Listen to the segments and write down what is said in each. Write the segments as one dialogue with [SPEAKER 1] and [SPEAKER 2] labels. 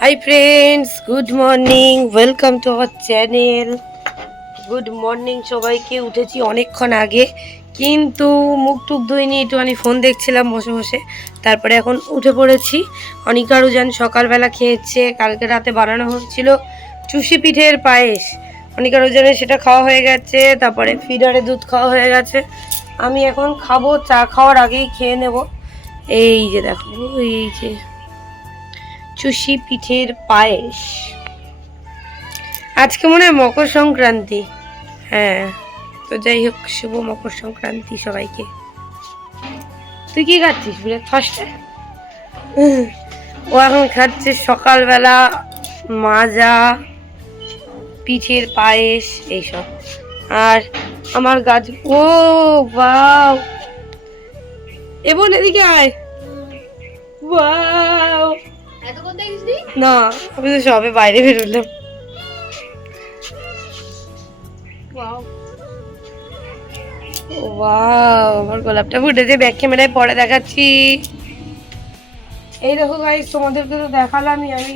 [SPEAKER 1] Hi friends good morning welcome to our channel good morning সবাইকে, উঠেছি অনেকক্ষণ আগে। কিন্তু মুখ টুক ধুইনি একটুখানি ফোন দেখছিলাম বসে বসে। তারপরে এখন উঠে পড়েছি। অনিকা রুজান সকালবেলা খেয়েছে, কালকে রাতে বানানো হচ্ছিল চুষি পিঠের পায়েস। অনিকা রুজানের সেটা খাওয়া হয়ে গেছে, তারপরে ফিডারে দুধ খাওয়া হয়ে গেছে। আমি এখন খাব, চা খাওয়ার আগেই খেয়ে নেব। এই যে দেখো, এই যে চুষি পিঠের পায়েস। আজকে মনে হয় মকর সংক্রান্তি। হ্যাঁ তো যাই হোক, শুভ মকর সংক্রান্তি সবাইকে। তুই কি খাচ্ছিস ব্রেকফাস্টে ও এখন খাচ্ছে সকালবেলা মাজা, পিঠের পায়েস, এইসব। আর আমার গাছ, ও বাও এবং এদিকে আয়। ওয়াও। না আমি তো সবে বাইরে বেরোলাম। ওয়াও আমার গোলাপটা ফুটেছে ব্যাক ক্যামেরায় পরে দেখাচ্ছি। এই দেখো গাইস তোমাদেরকে তো দেখালামই। আমি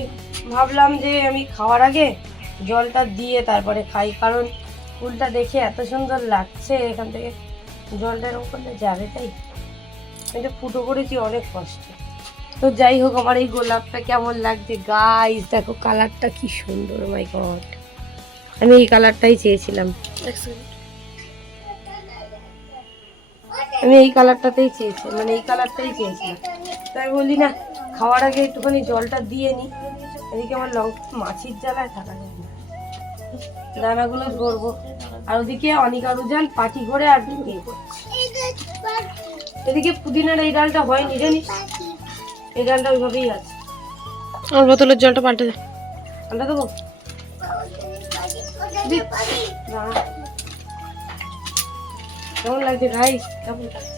[SPEAKER 1] ভাবলাম যে আমি খাওয়ার আগে জলটা দিয়ে তারপরে খাই কারণ ফুলটা দেখে এত সুন্দর লাগছে এখান থেকে জলটা এরকম করলে যাবে তাই? এটা ফুটো করেছি অনেক কষ্ট। তো যাই হোক, আমার এই গোলাপটা কেমন লাগছে? গাইস দেখো কালারটা কি সুন্দর মাই গড আমি এই কালারটাই চেয়েছিলাম। আমি এই কালারটাতেই চেয়েছিলাম মানে এই কালারটাই চেয়েছিলাম। তাই বলি না, খাওয়ার আগে একটুখানি জলটা দিয়ে নি। এদিকে আমার লঙ্কা মাছির জ্বালায় থাকা যায় না। দানাগুলো ধরবো। আর ওদিকে অনিকা রুজান পাটি করে আর এদিকে পুদিনার এই ডালটা হয়নি, জানিস? এই ডালটা ওইভাবেই আছে।
[SPEAKER 2] আমার বোতলের জলটা পাল্টে দে।
[SPEAKER 1] আলটা দেবো? কেমন লাগছে ভাই কেমন লাগছে?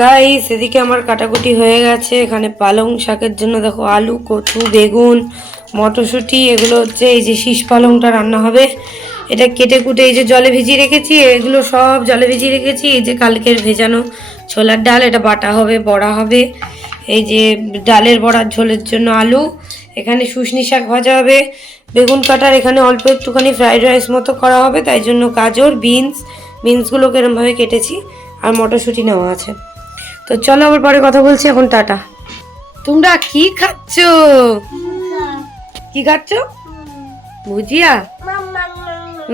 [SPEAKER 1] গাইস এদিকে আমার কাটাকুটি হয়ে গেছে। এখানে পালং শাকের জন্য দেখো আলু কচু বেগুন মটরশুঁটি, এগুলো হচ্ছে এই যে শীষ পালংটা রান্না হবে। এটা কেটে কুটে এই যে জলে ভিজিয়ে রেখেছি, এগুলো সব জলে ভিজিয়ে রেখেছি। এই যে কালকের ভেজানো ছোলার ডাল, এটা বাটা হবে, বড়া হবে। এই যে ডালের বড়ার ঝোলের জন্য আলু, এখানে শুশনি শাক ভাজা হবে। বেগুন কাটার এখানে অল্প একটুখানি ফ্রাইড রাইস মতো করা হবে, তাই জন্য গাজর, বিনস, বিনসগুলোকে এরমভাবে কেটেছি আর মটরশুঁটি নেওয়া আছে। তো চলো আবার পরে কথা বলছি, এখন টাটা। তোমরা কি খাচ্ছ? কি খাচ্ছ? ভুজিয়া?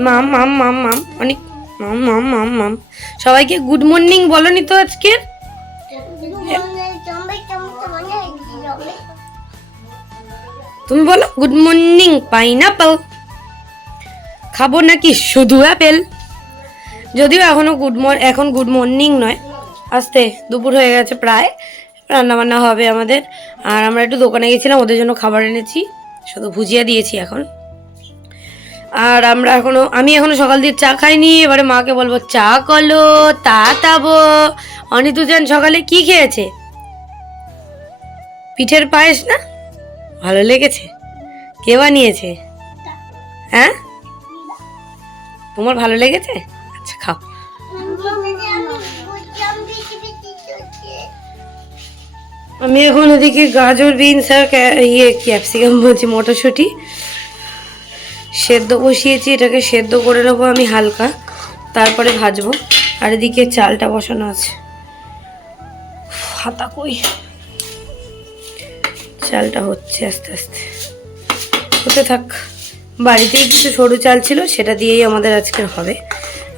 [SPEAKER 1] মাম মাম মাম মাম। অনেক মাম মাম মাম মাম। সবাইকে গুড মর্নিং বলনি তো আজকে? তুমি বলো গুড মর্নিং পাইনাপল খাব নাকি শুধু অ্যাপেল যদিও এখনও গুড মর এখন গুড মর্নিং নয়। আস্তে, দুপুর হয়ে গেছে প্রায়। রান্না বান্না হবে আমাদের। আর আমরা একটু দোকানে গেছিলাম, ওদের জন্য খাবার এনেছি। শুধু ভুজিয়া দিয়েছি এখন। আর আমরা এখনও আমি এখনও সকাল দিয়ে চা খাইনি এবারে মাকে বলব চা কলো তা তাবো। অনিতুজান সকালে কি খেয়েছে? পিঠের পায়েস না? ভালো লেগেছে? কে বানিয়েছে? হ্যাঁ? তোমার ভালো লেগেছে? আচ্ছা খাও। আমি এখন ওদিকে গাজর, বিনস আর ইয়ে ক্যাপসিকাম বলছি, মটরশুঁটি। সেদ্ধ বসিয়েছি, এটাকে সেদ্ধ করে নেব আমি হালকা। তারপরে ভাজবো। আর এদিকে চালটা বসানো আছে। হাতা কই? চালটা হচ্ছে আস্তে আস্তে। হতে থাক। বাড়িতেই কিছু সরু চাল ছিল, সেটা দিয়েই আমাদের আজকে হবে।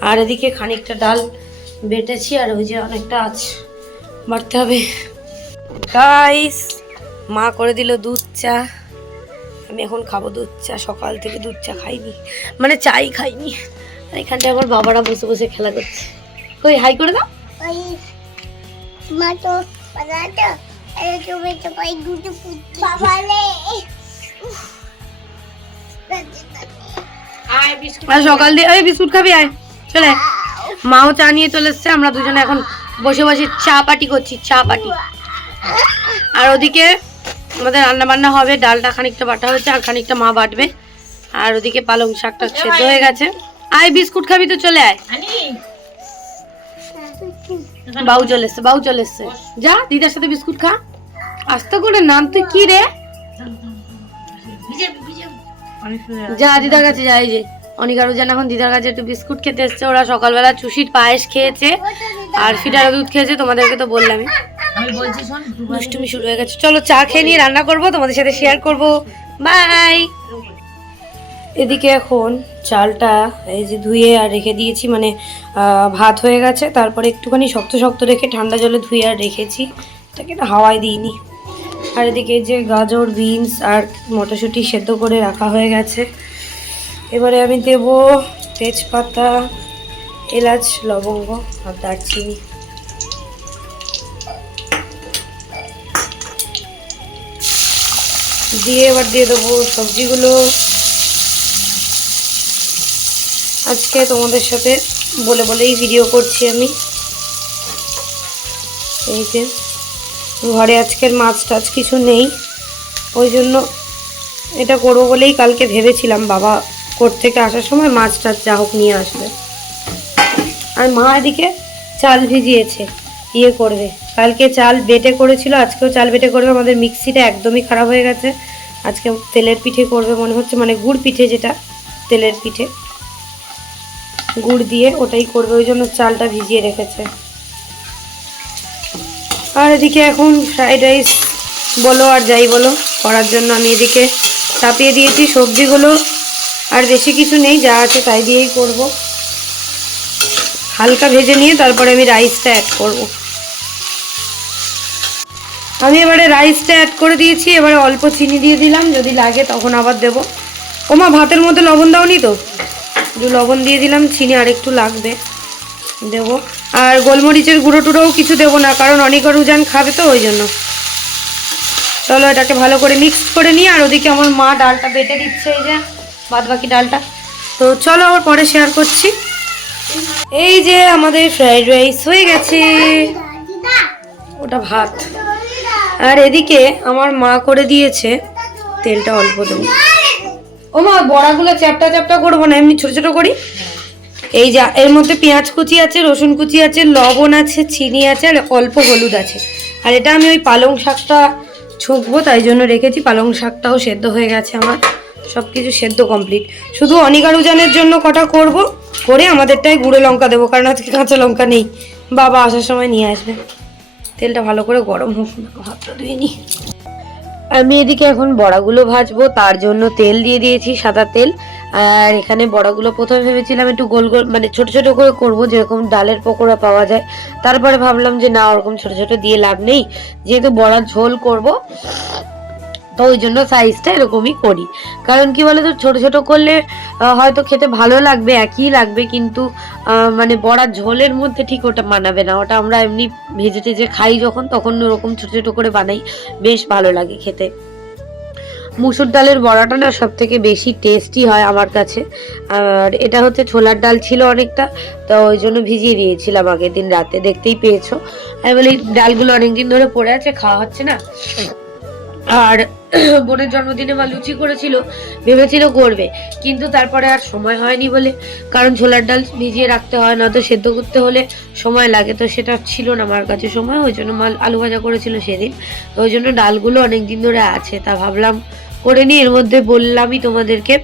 [SPEAKER 1] আর এদিকে খানিকটা ডাল বেটেছি, আর ওই যে অনেকটা আছে বাড়তে হবে। গাইস মা করে দিল দুধ চা। আমি এখন খাব দুধ চা সকাল থেকে দুধ চা খাইনি। মানে চাই খাইনি। আর এখানটায় আমার বাবারা বসে বসে খেলা করছে। কই হাই করে দাও। সকাল দিয়ে ওই বিস্কুট খাবি আয়। চলে। আয়। মাও চা নিয়ে চলে এসছে আমরা দুজনে এখন বসে বসে চা পাটি করছি চা পাটি আর ওদিকে আমাদের রান্না বান্না হবে ডালটা খানিকটা বাটা হয়েছে আর খানিকটা মা বাটবে। আর ওদিকে পালং শাকটা সেদ্ধ হয়ে গেছে। আয় বিস্কুট খাবি তো চলে আয়।
[SPEAKER 2] বাউ চলে এসছে বাউ চলে এসছে। যা দিদার সাথে বিস্কুট খা। আস্তে করে নাম তুই কি রে? যা দিদার কাছে যাই যে। অনিকারও যেন এখন দিদার কাছে একটু বিস্কুট খেতে এসছে। ওরা সকালবেলা চুষির পায়েস খেয়েছে আর ফিডার দুধ খেয়েছে তোমাদেরকে তো বললামই। দুষ্টুমি শুরু হয়ে গেছে। চলো চা খেয়ে নিয়ে রান্না করব তোমাদের সাথে শেয়ার করব। বাই
[SPEAKER 1] এদিকে এখন চালটা এই যে ধুয়ে আর রেখে দিয়েছি মানে ভাত হয়ে গেছে। তারপরে একটুখানি শক্ত শক্ত রেখে ঠান্ডা জলে ধুয়ে আর রেখেছি। এটাকে না হাওয়ায় দিইনি। আর এদিকে যে গাজর বিনস আর মটরশুঁটি সেদ্ধ করে রাখা হয়ে গেছে। এবারে আমি দেব তেজপাতা এলাচ লবঙ্গ আর দারচিনি। দিয়ে এবার দিয়ে দেবো সবজিগুলো। আজকে তোমাদের সাথে বলে বলেই ভিডিও করছি আমি। এই যে, ঘরে আজকের মাছ টাছ কিছু নেই। ওই জন্য এটা করব বলেই কালকে ভেবেছিলাম বাবা কোর্ট থেকে আসার সময় মাছ টাছ যা হোক নিয়ে আসবে। আর মা এদিকে চাল ভিজিয়েছে ইয়ে করবে। কালকে চাল বেটে করেছিল, আজকেও চাল বেটে করবে, আমাদের মিক্সিটা একদমই খারাপ হয়ে গেছে। আজকে তেলের পিঠে করবে মনে হচ্ছে মানে গুড় পিঠে যেটা, তেলের পিঠে। গুড় দিয়ে ওটাই করবে, ওই জন্য চালটা ভিজিয়ে রেখেছে। আর এদিকে এখন ফ্রাইড রাইস বলো আর যাই বলো, করার জন্য আমি এদিকে চাপিয়ে দিয়েছি সবজিগুলো। আর বেশি কিছু নেই, যা আছে তাই দিয়েই করব। হালকা ভেজে নিয়ে তারপরে আমি রাইসটা অ্যাড করব। আমি এবারে রাইসটা অ্যাড করে দিয়েছি, এবারে অল্প চিনি দিয়ে দিলাম, যদি লাগে তখন আবার দেবো। ওমা, ভাতের মধ্যে লবণ দাওনি তো? লবণ দিয়ে দিলাম, চিনি আর একটু লাগবে, দেবো। আর গোলমরিচের গুঁড়ো টুড়োও কিছু দেবো না, কারণ অনেক রুজান খাবে তো, ওই জন্য। চলো, এটাকে ভালো করে মিক্স করে নিই আর ওদিকে আমার মা ডালটা বেটে দিচ্ছে, এই যে বাদ বাকি ডালটা। তো চলো, আবার পরে শেয়ার করছি। এই যে আমাদের ফ্রাইড রাইস হয়ে গেছে। ওটা ভাত। আর এদিকে আমার মা করে দিয়েছে তেলটা অল্প দেবো। ও মা, বড়াগুলো চ্যাপটা চ্যাপটা করব না, এমনি ছোটো ছোটো করি? এই যা, এর মধ্যে পেঁয়াজ কুচি আছে, রসুন কুচি আছে, লবণ আছে, চিনি আছে, আর অল্প হলুদ আছে। আর এটা আমি ওই পালং শাকটা ছুঁকবো, তাই জন্য রেখেছি। পালং শাকটাও সেদ্ধ হয়ে গেছে আমার। সব কিছু সেদ্ধ কমপ্লিট। শুধু অনিকারুজানের জন্য কটা করব? করে আমাদেরটাই গুঁড়ো লঙ্কা দেবো, কারণ আজকে কাঁচা লঙ্কা নেই। বাবা আসার সময় নিয়ে আসবে। তেলটা ভালো করে গরম হোক ভাতটা ধুয়ে নিই। আমি এদিকে এখন বড়াগুলো ভাজবো, তার জন্য তেল দিয়ে দিয়েছি সাদা তেল। আর এখানে বড়াগুলো প্রথমে ভেবেছিলাম একটু গোল গোল মানে ছোট ছোট করে করব, যেরকম ডালের পকোড়া পাওয়া যায়। তারপরে ভাবলাম যে না, ওরকম ছোট ছোট দিয়ে লাভ নেই। যেহেতু বড়ার ঝোল করব তো ওই জন্য সাইজটা এরকমই করি। কারণ কি বলতো, ছোট ছোট করলে হয়তো খেতে ভালো লাগবে, একই লাগবে, কিন্তু মানে বড়া ঝোলের মধ্যে ঠিক ওটা মানাবে না। ওটা আমরা এমনি ভেজে টেজে খাই যখন, তখন ওরকম ছোট ছোট করে বানাই, বেশ ভালো লাগে খেতে। মুসুর ডালের বড়াটা না সব থেকে বেশি টেস্টি হয় আমার কাছে। আর এটা হচ্ছে ছোলার ডাল ছিল অনেকটা, তো ওই জন্য ভিজিয়ে দিয়েছিলাম আগের দিন রাতে, দেখতেই পেয়েছ। আমি বলি, ডালগুলো অনেকদিন ধরে পড়ে আছে, খাওয়া হচ্ছে না? আর বোনের জন্মদিনে মা লুচি করেছিল, ভেবেছিল করবে। কিন্তু তারপরে আর সময় হয়নি বলে, কারণ ছোলার ডাল ভিজিয়ে রাখতে হয় না তো সেদ্ধ করতে হলে সময় লাগে। তো সেটা ছিল না আমার কাছে সময়, ওই জন্য মা আলু ভাজা করেছিল সেদিন। তো ওই জন্য ডালগুলো অনেক দিন ধরে আছে, তা ভাবলাম করে নিই। এর মধ্যে বললামই তোমাদেরকে,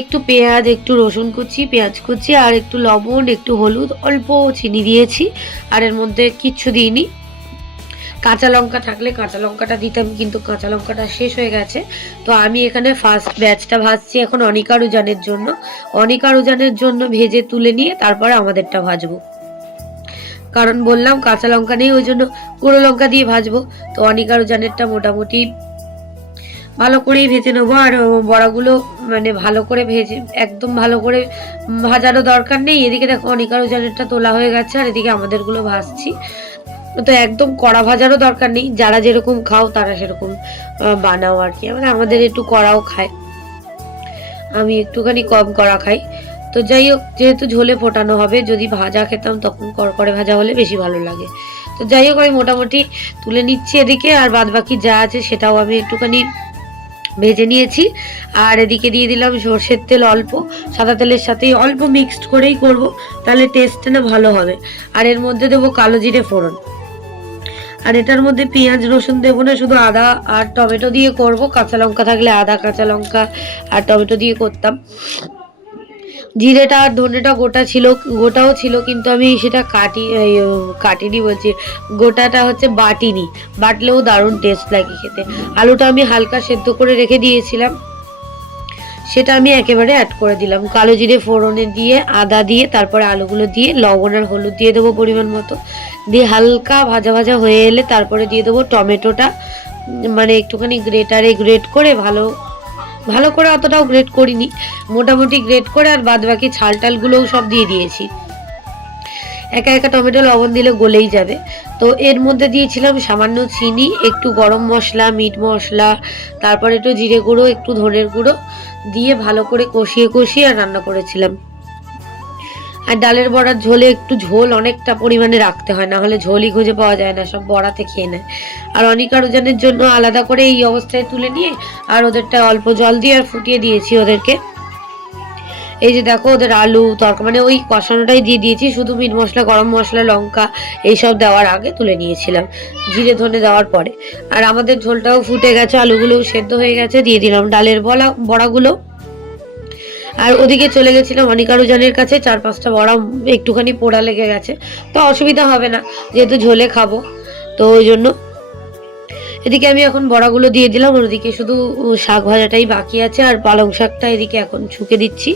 [SPEAKER 1] একটু পেঁয়াজ, একটু রসুন কুচি, পেঁয়াজ কুচি, আর একটু লবণ, একটু হলুদ, অল্প চিনি দিয়েছি। আর এর মধ্যে কিচ্ছু দিইনি। কাঁচা লঙ্কা থাকলে কাঁচা লঙ্কাটা দিতাম, কিন্তু কাঁচা লঙ্কাটা শেষ হয়ে গেছে। তো আমি এখানে ফার্স্ট ব্যাচটা ভাজছি এখন অনিকা রুজানের জন্য। অনিকা রুজানের জন্য ভেজে তুলে নিয়ে তারপরে আমাদেরটা ভাজবো। কারণ বললাম কাঁচা লঙ্কা নেই, ওই জন্য গুঁড়ো লঙ্কা দিয়ে ভাজবো। তো অনিকা রুজানেরটা মোটামুটি ভালো করেই ভেজে নেব, আর বড়াগুলো মানে ভালো করে ভেজে, একদম ভালো করে ভাজারও দরকার নেই। এদিকে দেখো অনিকা রুজানেরটা তোলা হয়ে গেছে, আর এদিকে আমাদেরগুলো ভাজছি। তো একদম কড়া ভাজারও দরকার নেই। যারা যেরকম খাও তারা সেরকম বানাও আর কি। মানে আমাদের একটু কড়াও খায়। আমি একটুখানি কম কড়া খাই। তো যাই হোক, যেহেতু ঝোলে ফোটানো হবে, যদি ভাজা খেতাম তখন কড়কড়ে ভাজা হলে বেশি ভালো লাগে। তো যাই হোক, আমি মোটামুটি তুলে নিচ্ছি এদিকে, আর বাদ বাকি যা আছে সেটাও আমি একটুখানি ভেজে নিয়েছি। আর এদিকে দিয়ে দিলাম সর্ষের তেল অল্প। সাদা তেলের সাথেই অল্প মিক্সড করেই করব, তাহলে টেস্টটা না ভালো হবে। আর এর মধ্যে দেবো কালো জিরে ফোড়ন। আর এটার মধ্যে পেঁয়াজ, রসুন দেবো না, শুধু আদা আর টমেটো দিয়ে করব। কাঁচা লঙ্কা থাকলে আদা, কাঁচা লঙ্কা আর টমেটো দিয়ে করতাম। জিরেটা আর ধনেটা গোটা ছিল, গোটাও ছিল, কিন্তু আমি সেটা কাটি কাটিনি বলছি। গোটাটা হচ্ছে বাটিনি। বাটলেও দারুণ টেস্ট লাগে খেতে। আলুটা আমি হালকা সেদ্ধ করে রেখে দিয়েছিলাম। সেটা আমি একেবারে অ্যাড করে দিলাম। কালো জিরে ফোড়নে দিয়ে, আদা দিয়ে, তারপরে আলুগুলো দিয়ে, লবণ আর হলুদ দিয়ে দেবো পরিমাণ মতো। দিয়ে হালকা ভাজা ভাজা হয়ে এলে তারপরে দিয়ে দেবো টমেটোটা। মানে একটুখানি গ্রেটারে গ্রেট করে ভালো ভালো করে অতটাও গ্রেট করিনি। মোটামুটি গ্রেট করে আর বাদ বাকি ছাল টালগুলোও সব দিয়ে দিয়েছি। একা একা টমেটো, লবণ দিলে গলেই যাবে। তো এর মধ্যে দিয়েছিলাম সামান্য চিনি, একটু গরম মশলা, মিট মশলা, তারপরে একটু জিরে গুঁড়ো, একটু ধনের গুঁড়ো। দিয়ে ভালো করে কষিয়ে কষিয়ে আর রান্না করেছিলাম। আর ডালের বড়ার ঝোলে একটু ঝোল অনেকটা পরিমাণে রাখতে হয়, না হলে ঝোলই খুঁজে পাওয়া যায় না, সব বড়াতে খেয়ে নেয়। আর অনেক আরোজনের জন্য আলাদা করে এই অবস্থায় তুলে নিয়ে আর ওদেরটা অল্প জল দিয়ে আর ফুটিয়ে দিয়েছি ওদেরকে। এই যে দেখো ওদের আলু, তরকা মানে ওই কষানোটাই দিয়ে দিয়েছি, শুধু মিট মশলা, গরম মশলা, লঙ্কা, এইসব দেওয়ার আগে তুলে নিয়েছিলাম, জিরে ধনে দেওয়ার পরে। আর আমাদের ঝোলটাও ফুটে গেছে আলুগুলোও সেদ্ধ হয়ে গেছে, দিয়ে দিলাম ডালের বড়া বড়াগুলো। আর ওদিকে চলে গেছিলাম অনিকারুজানের কাছে, চার পাঁচটা বড়া একটুখানি পোড়া লেগে গেছে, তো অসুবিধা হবে না, যেহেতু ঝোলে খাব, তো ওই জন্য এদিকে আমি এখন বড়াগুলো দিয়ে দিলাম আর ওদিকে শুধু শাক ভাজাটাই বাকি আছে, আর পালং শাকটা এদিকে এখন ছুকে দিচ্ছি।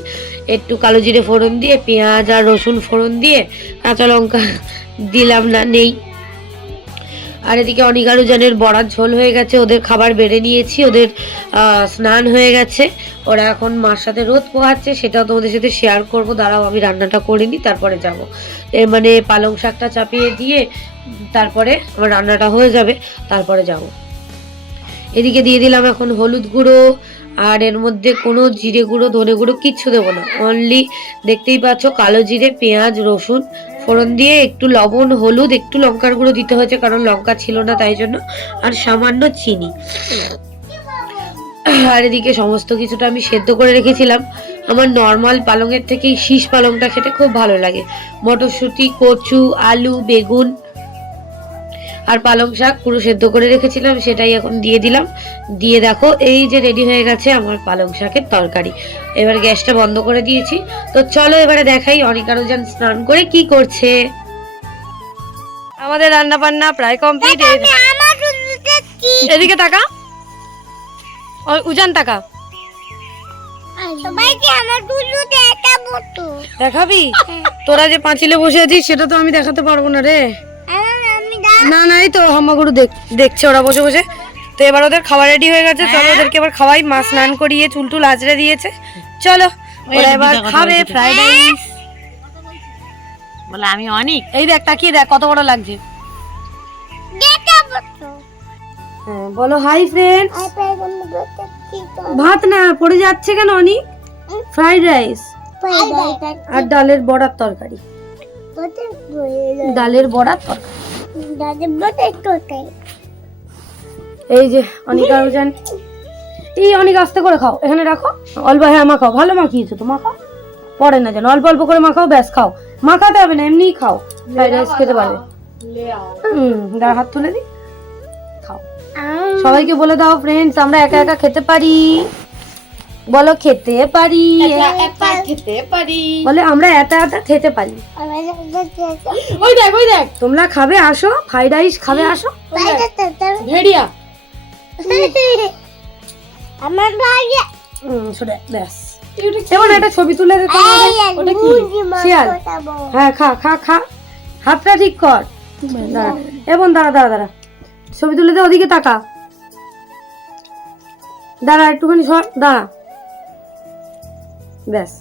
[SPEAKER 1] একটু কালো জিরে ফোড়ন দিয়ে, পেঁয়াজ আর রসুন ফোড়ন দিয়ে, কাঁচা লঙ্কা দিলাম, না, নেই। আর এদিকে অনিকারুজনের বড়ার ঝোল হয়ে গেছে, ওদের খাবার বেড়ে নিয়েছি, ওদের স্নান হয়ে গেছে। ওরা এখন মার সাথে রোদ পোহাচ্ছে, সেটাও তোমাদের সাথে শেয়ার করব। দাঁড়াও, আমি রান্নাটা করে নিই, তারপরে যাব। এর মানে পালং শাকটা চাপিয়ে দিয়ে, তারপরে আমার রান্নাটা হয়ে যাবে, তারপরে যাব। এদিকে দিয়ে দিলাম এখন হলুদ গুঁড়ো, আর এর মধ্যে কোনো জিরে গুঁড়ো, ধনে গুঁড়ো কিচ্ছু দেবো না। অনলি দেখতেই পাচ্ছ কালো জিরে, পেঁয়াজ, রসুন ফোড়ন দিয়ে একটু লবণ, হলুদ, একটু লঙ্কার গুঁড়ো দিতে হয়েছে, কারণ লঙ্কা ছিল না তাই জন্য, আর সামান্য চিনি। আর এদিকে সমস্ত কিছুটা আমি সেদ্ধ করে রেখেছিলাম। আমার নর্মাল পালংয়ের থেকে শীষ পালংটা খেতে খুব ভালো লাগে। মটরশুঁটি, কচু, আলু, বেগুন আর পালং শাক পুরো সেদ্ধ করে রেখেছিলাম সেটাই এখন দিয়ে দিলাম। দিয়ে দেখো এই যে রেডি হয়ে গেছে আমার পালং শাকের তরকারি। এবার গ্যাসটা বন্ধ করে দিয়েছি। তো চলো এবারে দেখাই অনিকারোজান স্নান করে কি করছে। আমাদের রান্না বান্না প্রায় কমপ্লিট এদিকে তাকা। উজান তাকা।
[SPEAKER 2] সবাইকে আমার দুধ দেখাবো তো।
[SPEAKER 1] দেখাবি? তোরা যে পাঁচিলে বসে আছিস সেটা তো আমি দেখাতে পারব না রে। না না এই তো হাম্মাগুরু দেখ দেখছে ওরা বসে বসে। তো এবার ওদের খাবার রেডি হয়ে গেছে। চলো ওদেরকে এবার খাওয়াই। মা স্নান করিয়ে চুল টুল আঁচড়ে দিয়েছে। চলো ওরা এবার খাবে ফ্রাইড রাইস
[SPEAKER 3] বলে আমি অনেক।
[SPEAKER 1] এই দেখ তাকিয়ে দেখ কত বড় লাগছে। হ্যাঁ বলো হাই ফ্রেন্ড ভাত না পড়ে যাচ্ছে কেন অনি ফ্রাইড রাইস আর ডালের বড়ার তরকারি। ডালের বড়ার তরকারি। এই যে অনেক আরও এই অনেক আস্তে করে খাও। এখানে রাখো। অল্প হ্যাঁ মাখাও ভালো মাখিয়েছো তো মাখাও পরে না যেন। অল্প অল্প করে মাখাও ব্যাস খাও। মাখাতে হবে না এমনিই খাও। ফ্রাইড রাইস খেতে পারবে হুম দাঁড়া হাত তুলে দি। খাও। সবাইকে বলে দাও ফ্রেন্ডস আমরা একা একা খেতে পারি। বলো খেতে পারি?
[SPEAKER 3] খেতে পারি।
[SPEAKER 1] বলে আমরা একা একা খেতে পারি।
[SPEAKER 3] ওই দেখ ওই দেখ।
[SPEAKER 1] তোমরা খাবে আসো ফ্রাইড রাইস খাবে আসো।
[SPEAKER 3] ভেড়িয়া।
[SPEAKER 2] আমার ভাইয়া
[SPEAKER 1] হুম শুনে ব্যাস। এবার একটা ছবি তুলে দিতে
[SPEAKER 2] ওটা কি?
[SPEAKER 1] শিয়াল। হ্যাঁ খা খা খা। হাতটা ঠিক কর। এবং দাঁড়া দাঁড়া দাঁড়া। ছবি তুলে দে ওদিকে তাকা। দাঁড়া একটুখানি সর। দাঁড়া। ব্যাস।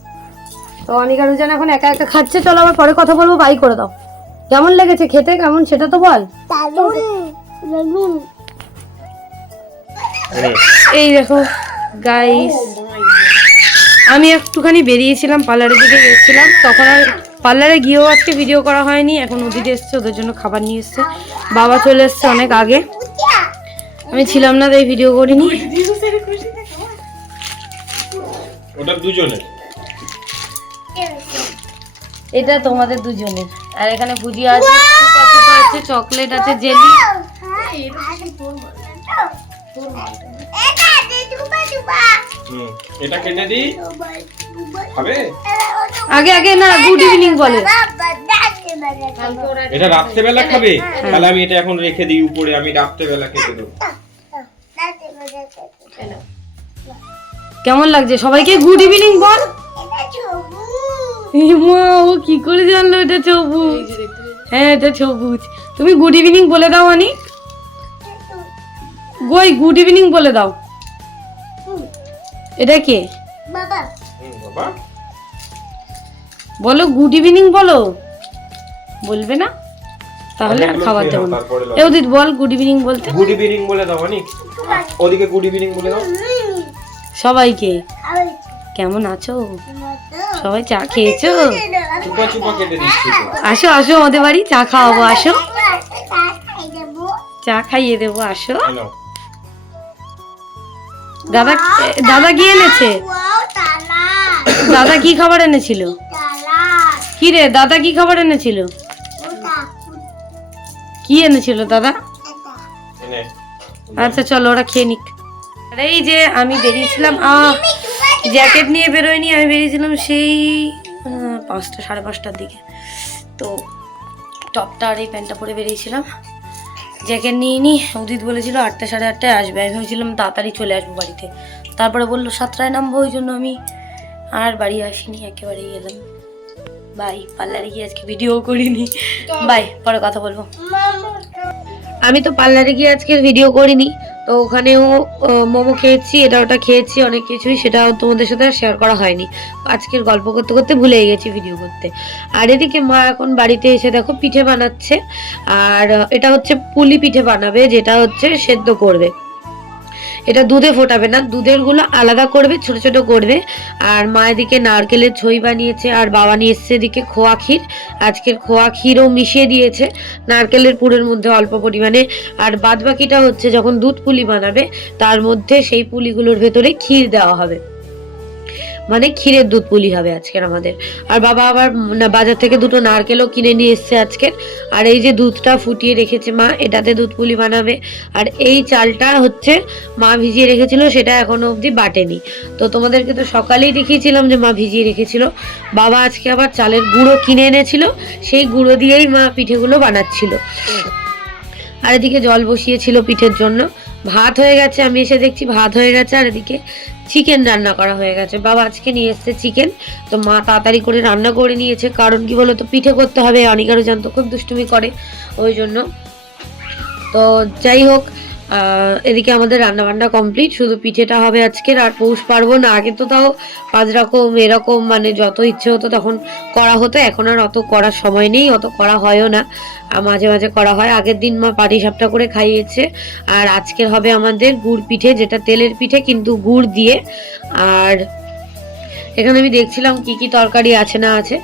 [SPEAKER 1] তো অনিকা রুজান এখন একা একা খাচ্ছে চলো আবার পরে কথা বলব বাই করে দাও। কেমন লেগেছে খেতে? কেমন? সেটা তো বল।
[SPEAKER 4] এই দেখো গাইস আমি একটুখানি বেরিয়েছিলাম পার্লারের দিকে গেছিলাম। তখন আর পার্লারে গিয়েও আজকে ভিডিও করা হয়নি। এখন ওদিকে এসছে ওদের জন্য খাবার নিয়ে এসছে। বাবা চলে এসছে অনেক আগে। আমি ছিলাম না তাই ভিডিও করিনি।
[SPEAKER 5] ওটা দুজনের।
[SPEAKER 1] এটা তোমাদের দুজনের। আর এখানে ভুজিয়া আছে সুপা আছে চকলেট আছে জেলি।
[SPEAKER 5] এটা কেটে দিই। খাবে?
[SPEAKER 1] আগে আগে না গুড ইভিনিং বলে।
[SPEAKER 5] এটা রাত্রেবেলা খাবে? তাহলে আমি এটা এখন রেখে দিই উপরে আমি রাত্রেবেলা খেতে দেবো।
[SPEAKER 1] কেমন লাগছে? সবাইকে গুড ইভিনিং বল। মা ও কি করে জানলো এটা সবুজ হ্যাঁ এটা সবুজ তুমি গুড ইভিনিং বলে দাও আনি গই গুড ইভিনিং বলে দাও। এটা কে?
[SPEAKER 2] বাবা।
[SPEAKER 1] বলো গুড ইভিনিং বলো। বলবে না? তাহলে আর খাবার দেবো না এ উদিত বল গুড ইভিনিং বলতে।
[SPEAKER 5] গুড ইভিনিং বলে দাও অনেক ওদিকে গুড ইভিনিং বলে দাও।
[SPEAKER 1] সবাইকে। কেমন আছো? সবাই চা খেয়েছো? আসো আসো আমাদের বাড়ি চা খাওয়াবো আসো। চা খাইয়ে দেবো আসো। দাদা দাদা কি এনেছে? দাদা কি খাবার এনেছিল? কি রে দাদা কি খাবার এনেছিল? কি এনেছিল দাদা? আচ্ছা চলো ওরা খেয়ে নিক। এই যে আমি বেরিয়েছিলাম আহ জ্যাকেট নিয়ে বেরোয়নি আমি বেরিয়েছিলাম সেই পাঁচটা সাড়ে পাঁচটার দিকে। তো টপটা আর এই প্যান্টটা পরে বেরিয়েছিলাম। জ্যাকেট নিয়ে নি উদিত বলেছিল আটটা সাড়ে আটটায় আসবে। আমি ভেবেছিলাম তাড়াতাড়ি চলে আসব বাড়িতে। তারপরে বলল সাতটায় নামবো ওই জন্য আমি। আর বাড়ি আসিনি একেবারেই গেলাম বাই পার্লারে গিয়ে আজকে ভিডিও করিনি। বাই পরে কথা বলব। আমি তো পার্লারে গিয়ে আজকে ভিডিও করিনি। তো ওখানেও মোমো খেয়েছি, এটা ওটা খেয়েছি, অনেক কিছুই, সেটাও তোমাদের সাথে শেয়ার করা হয়নি। আজকের গল্প করতে করতে ভুলে গেছি ভিডিও করতে। আর এদিকে মা এখন বাড়িতে এসে দেখো পিঠে বানাচ্ছে, আর এটা হচ্ছে পুলি পিঠে বানাবে, যেটা হচ্ছে সেদ্ধ করবে। এটা দুধে ফোটাবে না দুধেরগুলো আলাদা করবে, ছোট ছোট করবে। আর মা এদিকে নারকেলের ছই বানিয়েছে, আর বাবা নিয়ে এসছে এদিকে খোয়া ক্ষীর। আজকের খোয়া ক্ষীরও মিশিয়ে দিয়েছে, নারকেলের পুরের মধ্যে অল্প পরিমাণে। আর বাদবাকিটা হচ্ছে যখন দুধ পুলি বানাবে, তার মধ্যে সেই পুলিগুলোর ভেতরে ক্ষীর দেওয়া হবে। মানে ক্ষীরের দুধ পুলি হবে আজকের আমাদের। আর বাবা আবার বাজার থেকে দুটো নারকেলও কিনে নিয়ে এসছে আজকের আর এই যে দুধটা ফুটিয়ে রেখেছে মা, এটাতে দুধ পুলি বানাবে। আর এই চালটা হচ্ছে মা ভিজিয়ে রেখেছিল, সেটা এখনও অবধি বাটেনি। তো তোমাদেরকে তো সকালেই দেখিয়েছিলাম যে মা ভিজিয়ে রেখেছিল। বাবা আজকে আবার চালের গুঁড়ো কিনে এনেছিল, সেই গুঁড়ো দিয়েই মা পিঠেগুলো বানাচ্ছিল। আর এদিকে জল বসিয়েছিল পিঠের জন্য। ভাত হয়ে গেছে, আমি এসে দেখছি ভাত হয়ে গেছে, আর এদিকে চিকেন রান্না করা হয়ে গেছে। বাবা আজকে নিয়ে এসছে চিকেন তো মা তাড়াতাড়ি করে রান্না করে নিয়েছে। কারণ কি বলতো পিঠে করতে হবে। অনিকারও জানতো খুব দুষ্টুমি করে। ওই জন্য। তো যাই হোক এদিকে আমাদের রান্না বান্না কমপ্লিট শুধু পিঠেটা হবে আজকের আর পৌষ পার্বণ। আগে তো তাও পাঁচ রকম, এরকম মানে যত ইচ্ছে হতো তখন করা হতো, এখন আর অত করার সময় নেই, অত করা হয়ও না। মাঝে মাঝে করা হয়। আগের দিন মা পাটি সাপটা করে খাইয়েছে। আর আজকের হবে আমাদের গুড় পিঠে, যেটা তেলের পিঠে, কিন্তু গুড় দিয়ে। আর এখানে আমি দেখছিলাম কি কি তরকারি আছে না আছে।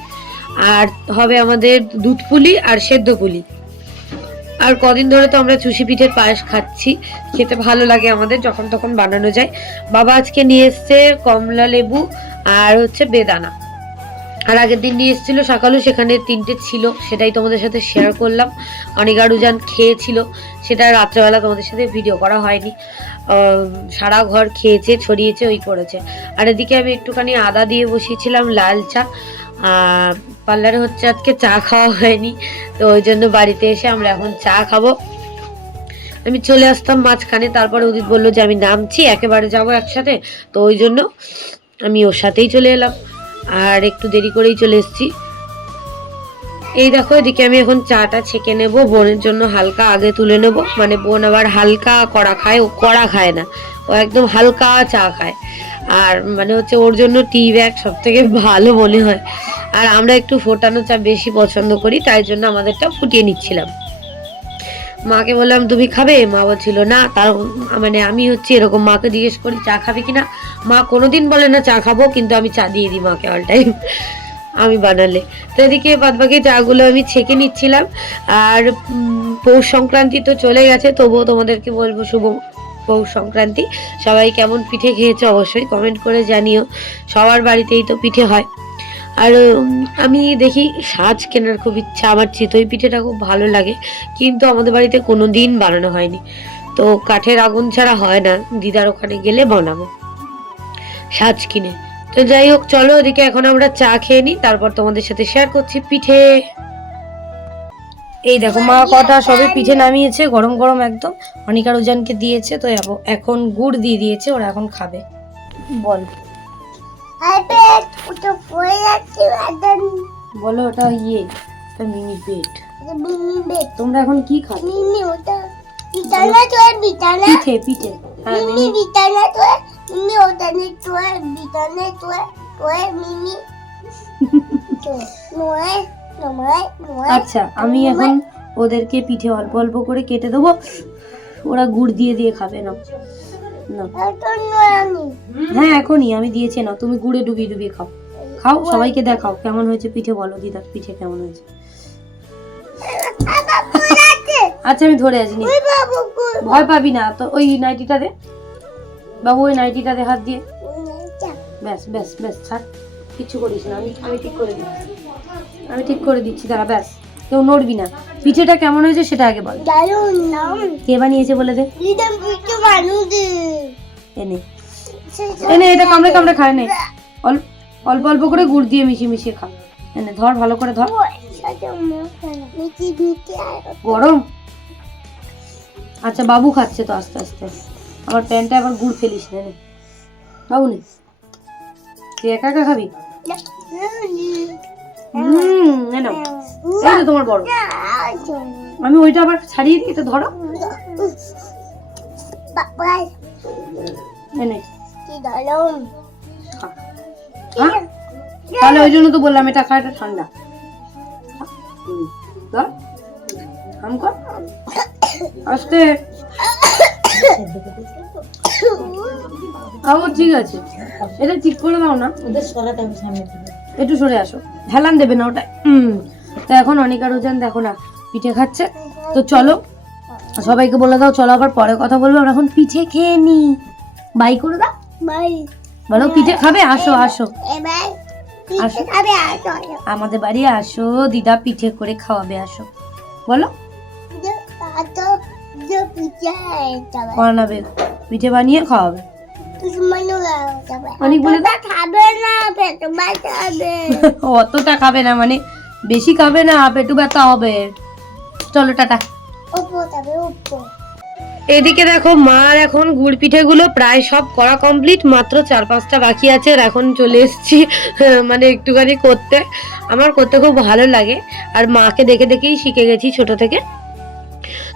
[SPEAKER 1] আর হবে আমাদের দুধ পুলি আর সেদ্ধ পুলি। আর কদিন ধরে তো আমরা চুষি পিঠের পায়েস খাচ্ছি, খেতে ভালো লাগে আমাদের যখন তখন বানানো যায়। বাবা আজকে নিয়ে এসছে কমলা লেবু আর হচ্ছে বেদানা। আর আগের দিন নিয়ে এসেছিল সকালেও সেখানে তিনটে ছিল, সেটাই তোমাদের সাথে শেয়ার করলাম। অনেক আরুজান খেয়েছিল, সেটা রাত্রেবেলা তোমাদের সাথে ভিডিও করা হয়নি। সারা ঘর খেয়েছে, ছড়িয়েছে, ওই করেছে। আর এদিকে আমি একটুখানি আদা দিয়ে বসিয়েছিলাম লাল চা পার্লারে হচ্ছে আজকে চা খাওয়া হয়নি, তো ওই জন্য বাড়িতে এসে আমরা এখন চা খাব। আমি চলে আসতাম মাঝখানে, তারপরে উদিত বলল যে আমি নামছি, একেবারে যাব একসাথে, তো ওই জন্য আমি ওর সাথেই চলে এলাম। আর একটু দেরি করেই চলে এসেছি। এই দেখো, এদিকে আমি এখন চাটা ছেঁকে নেব, বোনের জন্য হালকা আগে তুলে নেব। মানে বোন আবার হালকা কড়া খায়, ও কড়া খায় না, ও একদম হালকা চা খায়। আর মানে হচ্ছে ওর জন্য টি ব্যাগ সব থেকে ভালো মনে হয়। আর আমরা একটু ফোটানো চা বেশি পছন্দ করি, তাই জন্য আমাদেরটা ফুটিয়ে নিচ্ছিলাম। মাকে বললাম, তুমি খাবে? মা বলছিল, না তার মানে আমি হচ্ছে এরকম মাকে জিজ্ঞেস করি, চা খাবে কিনা? মা কোনোদিন বলে, না, চা খাব, কিন্তু আমি চা দিয়ে দিই মাকে অল টাইম আমি বানালে। তো এদিকে বাদবাকি চাগুলো আমি ছেঁকে নিচ্ছিলাম। আর পৌষ সংক্রান্তি তো চলে গেছে, তবুও তোমাদেরকে বলব শুভ পৌষ সংক্রান্তি। সবাই কেমন পিঠে খেয়েছে অবশ্যই কমেন্ট করে জানিও। সবার বাড়িতেই তো পিঠে হয়। আর আমি দেখি সাজ কেনার খুব ইচ্ছা। আমার চিতই পিঠেটা খুব ভালো লাগে, কিন্তু আমাদের বাড়িতে কোনো দিন বানানো হয়নি। তো কাঠের আগুন ছাড়া হয় না, দিদার ওখানে গেলে বানাবো সাজ কিনে। তো যাই হোক, চলো ওদিকে এখন আমরা চা খেয়ে নিই, তারপর তোমাদের সাথে শেয়ার করছি পিঠে।
[SPEAKER 2] এই দেখো মা কটা সবে পিঠে নামিয়েছে, গরম গরম একদম। অনিকার উজানকে দিয়েছে, তো এখন গুড় দিয়ে দিয়েছে, ওরা এখন খাবে। বল।
[SPEAKER 6] ওটা পড়ে যাচ্ছে
[SPEAKER 2] বলো ওটা ইয়ে ওটা মিনি পেট।
[SPEAKER 6] মিমি বেট
[SPEAKER 2] তোমরা এখন কি খাবে
[SPEAKER 6] মিমি ওটা বিটানা তো বিটানা
[SPEAKER 2] পিঠে পিঠে। হ্যাঁ মিনি
[SPEAKER 6] বিটানা তো মিমি ওটা নে তো বিটানা তো তো মিমি তো নয় নয় নয়
[SPEAKER 2] আচ্ছা আমি এখন ওদেরকে পিঠে অল্প অল্প করে কেটে দেবো। ওরা গুড় দিয়ে দিয়ে খাবে না হ্যাঁ এখনই আমি দিয়েছি না তুমি গুড়ে ডুবিয়ে ডুবিয়ে খাও। খাও, সবাইকে দেখাও কেমন হয়েছে পিঠে বলো দিদার পিঠে কেমন হয়েছে? আচ্ছা আমি ধরে আছি নে।
[SPEAKER 6] ওই বাবু কই
[SPEAKER 2] ভয় পাবি না, তো ওই নাইটিটা দে। বাবু, ওই নাইটিটা দে হাত দিয়ে। ব্যাস ব্যাস ব্যাস, ছাড়। কিচ্ছু করিস না, আমি আমি ঠিক করে দিচ্ছি। আমি ঠিক করে দিচ্ছি, দাঁড়া, ব্যাস। কেউ নড়বি না। পিঠেটা কেমন হয়েছে সেটা আগে বল। কে বানিয়েছে বলে দে। এনে। এনে এটা কামড়ে কামড়ে খায় নে অল্প অল্প অল্প করে গুড় দিয়ে মিশিয়ে মিশিয়ে খা। এনে ধর ভালো করে ধর। গরম? আচ্ছা বাবু খাচ্ছে তো আস্তে আস্তে। আমার প্যান্টে আবার গুড় ফেলিস না নে। বাবু নে। তুই একা একা খাবি? হুম এই তোমার বড়। আমি ওইটা আবার ছাড়িয়ে দিই তো ধরো। এনে হ্যাঁ? তাহলে ওই জন্য তো বললাম, এটা খা, এটা ঠান্ডা। ধর। কর। আস্তে। ও ঠিক আছে। এটা ঠিক করে দাও না। একটু সরে আসো। হেলান দেবে না ওটা হুম। তো এখন অনিকা রোজান দেখো না পিঠে খাচ্ছে। তো চলো সবাইকে বলে দাও চলো আবার পরে কথা বলব। আমরা এখন পিঠে খেয়ে নি। বাই করে দাও।
[SPEAKER 6] বাই।
[SPEAKER 2] বলো পিঠে খাবে? আসো আসো। আসো। আমাদের বাড়ি আসো দিদা পিঠে করে খাওয়াবে আসো। বলো। বানাবে পিঠে বানিয়ে খাওয়াবে। অতটা খাবে না মানে বেশি খাবে না পেটু ব্যথা হবে। চলো, টাটা।
[SPEAKER 1] এদিকে দেখো, মার এখন গুড় পিঠেগুলো প্রায় সব করা কমপ্লিট মাত্র চার পাঁচটা বাকি আছে আর এখন চলে এসেছি মানে একটুখানি করতে। আমার করতে খুব ভালো লাগে। আর মাকে দেখে দেখেই শিখে গেছি ছোট থেকে।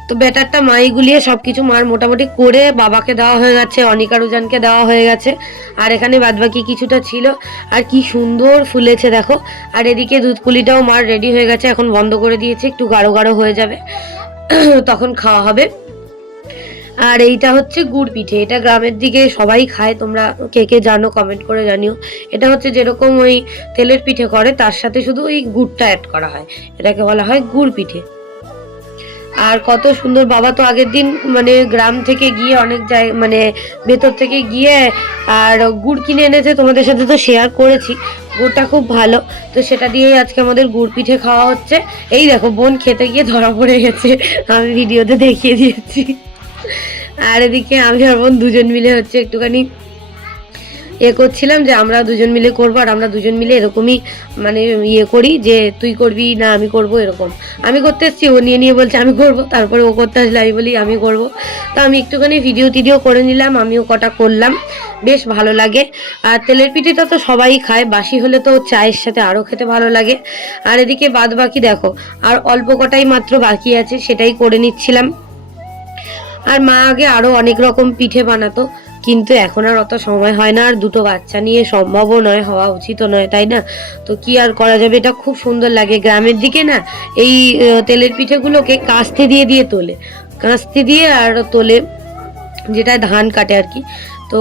[SPEAKER 1] তো ব্যাটারটা মাই গুলিয়ে সব কিছু মার মোটামুটি করে বাবাকে দেওয়া হয়ে গেছে, অনিকা রুজানকে দেওয়া হয়ে গেছে। আর এখানে বাদবাকি কিছুটা ছিল। আর কি সুন্দর ফুলেছে দেখো। আর এদিকে দুধ পুলিটাও মার রেডি হয়ে গেছে, এখন বন্ধ করে দিয়েছে, একটু গাঢ় গাঢ় হয়ে যাবে। তখন খাওয়া হবে। আর এইটা হচ্ছে গুড় পিঠে, এটা গ্রামের দিকে সবাই খায়, তোমরা কে কে জানো কমেন্ট করে জানিও। এটা হচ্ছে যেরকম ওই তেলের পিঠে করে, তার সাথে শুধু ওই গুড়টা অ্যাড করা হয়। এটাকে বলা হয় গুড় পিঠে। আর কত সুন্দর বাবা তো আগের দিন মানে গ্রাম থেকে গিয়ে অনেক জায়গা মানে ভেতর থেকে গিয়ে আর গুড় কিনে এনেছে, তোমাদের সাথে তো শেয়ার করেছি। গুড়টা খুব ভালো। তো সেটা দিয়েই আজকে আমাদের গুড় পিঠে খাওয়া হচ্ছে। এই দেখো, বোন খেতে গিয়ে ধরা পড়ে গেছে। আমি ভিডিওতে দেখিয়ে দিয়েছি। আর এদিকে আমি আর বোন দুজন মিলে হচ্ছে একটুখানি এ করছিলাম যে আমরা দুজন মিলে করব আর আমরা দুজন মিলে এরকমই মানে ইয়ে করি যে তুই করবি না আমি করব এরকম। আমি করতে এসেছি, ও নিয়ে নিয়ে বলছে আমি করব, তারপরে ও করতে আসলে, আমি বলি আমি করব। তো আমি একটুখানি ভিডিও টিডিও করে নিলাম, আমিও কটা করলাম, বেশ ভালো লাগে। আর তেলের পিঠেটা তো সবাই খায়, বাসি হলে তো চায়ের সাথে আরও খেতে ভালো লাগে। আর এদিকে বাদ বাকি দেখো, আর অল্প কটাই মাত্র বাকি আছে, সেটাই করে নিচ্ছিলাম। আর মা আগে আরও অনেক রকম পিঠে বানাতো কিন্তু এখন আর অত সময় হয় না, আর দুটো বাচ্চা নিয়ে সম্ভবও নয়, হওয়া উচিত নয়, তাই না? তো কি আর করা যাবে? এটা খুব সুন্দর লাগে গ্রামের দিকে না, এই তেলের পিঠেগুলোকে কাস্তে দিয়ে দিয়ে তোলে। কাস্তে দিয়ে আর তোলে যেটা ধান কাটে আর কি। তো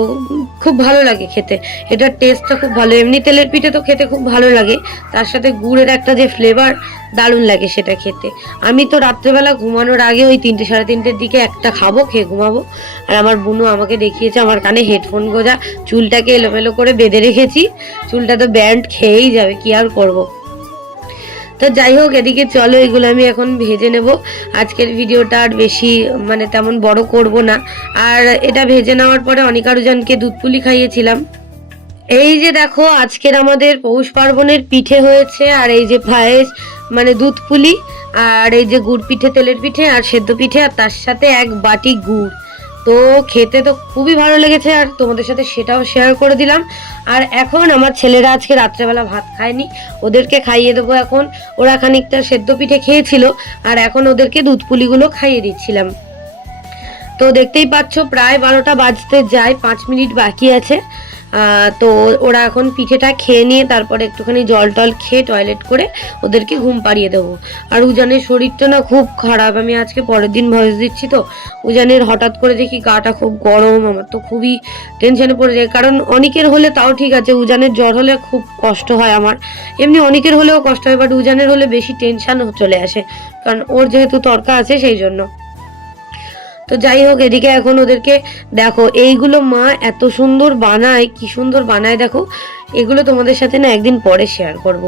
[SPEAKER 1] খুব ভালো লাগে খেতে। এটার টেস্টটা খুব ভালো। এমনি তেলের পিঠে তো খেতে খুব ভালো লাগে। তার সাথে গুড়ের একটা যে ফ্লেভার দারুণ লাগে সেটা খেতে। আমি তো রাত্রেবেলা ঘুমানোর আগে ওই তিনটে সাড়ে তিনটের দিকে একটা খাব, খেয়ে ঘুমাবো। আর আমার বুনু আমাকে দেখিয়েছে, আমার কানে হেডফোন গোজা। চুলটাকে এলোমেলো করে বেঁধে রেখেছি। চুলটা তো ব্যান্ড খেয়েই যাবে, কি আর করব? তো যাই হোক, এদিকে চলো, এগুলো আমি এখন ভেজে নেব। আজকের ভিডিওটা আর বেশি মানে তেমন বড় করব না। আর এটা ভেজে নেওয়ার পরে অনিকারুজনকে দুধ পুলি খাইয়েছিলাম। এই যে দেখো, আজকের আমাদের পৌষ পার্বণের পিঠে হয়েছে, আর এই যে পায়েস মানে দুধ পুলি, আর এই যে গুড় পিঠে, তেলের পিঠে, আর সেদ্ধ পিঠে, আর তার সাথে এক বাটি গুড়। তো খেতে তো খুবই ভালো লেগেছে আর তোমাদের সাথে সেটাও শেয়ার করে দিলাম। আর এখন আমার ছেলেরা আজকে রাত্রেবেলা ভাত খায়নি, ওদেরকে খাইয়ে দেবো এখন। ওরা খানিকটা সেদ্ধ পিঠে খেয়েছিল, আর এখন ওদেরকে দুধ পুলিগুলো খাইয়ে দিচ্ছিলাম। তো দেখতেই পাচ্ছ, প্রায় বারোটা বাজতে যায়, পাঁচ মিনিট বাকি আছে। তো ওরা এখন পিঠেটা খেয়ে নিয়ে তারপরে একটুখানি জল টল খেয়ে টয়লেট করে ওদেরকে ঘুম পাড়িয়ে দেবো। আর উজানের শরীরটা না খুব খারাপ, আমি আজকে পরের দিন ভয়েস দিচ্ছি তো। উজানের হঠাৎ করে দেখি গাটা খুব গরম, আমার তো খুবই টেনশনে পড়ে যায়। কারণ অনেকের হলে তাও ঠিক আছে, উজানের জ্বর হলে খুব কষ্ট হয় আমার। এমনি অনেকের হলেও কষ্ট হয় বাট উজানের হলে বেশি টেনশন চলে আসে। কারণ ওর যেহেতু তর্কা আছে সেই জন্য। তো যাই হোক, এদিকে এখন ওদেরকে দেখো, এইগুলো মা এত সুন্দর বানায়, কি সুন্দর বানায় দেখো। এগুলো তোমাদের সাথে না একদিন পরে শেয়ার করব।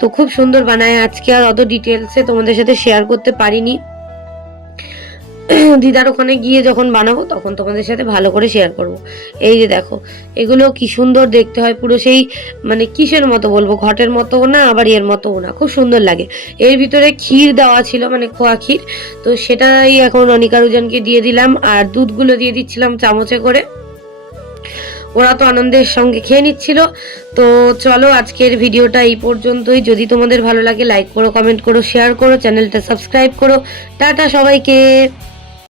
[SPEAKER 1] তো খুব সুন্দর বানায়, আজকে আর অত ডিটেলসে তোমাদের সাথে শেয়ার করতে পারিনি। দিদার ওখানে গিয়ে যখন বানাবো, তখন তোমাদের সাথে ভালো করে শেয়ার করব। এই যে দেখো, এগুলো কি সুন্দর দেখতে হয়, পুরো সেই মানে কিসের মতো বলব, ঘটের মতো না, আবার এর মতো না, খুব সুন্দর লাগে। এর ভিতরে ক্ষীর দেওয়া ছিল মানে খোয়া ক্ষীর, তো সেটাই এখন অনিকা রুজনকে দিয়ে দিলাম, আর দুধগুলো দিয়ে দিচ্ছিলাম চামচে করে। ওরা তো আনন্দের সঙ্গে খেয়ে নিচ্ছিল, তো চলো আজকের ভিডিওটা এই পর্যন্তই। যদি তোমাদের ভালো লাগে লাইক করো কমেন্ট করো শেয়ার করো, চ্যানেলটা সাবস্ক্রাইব করো। টাটা সবাইকে।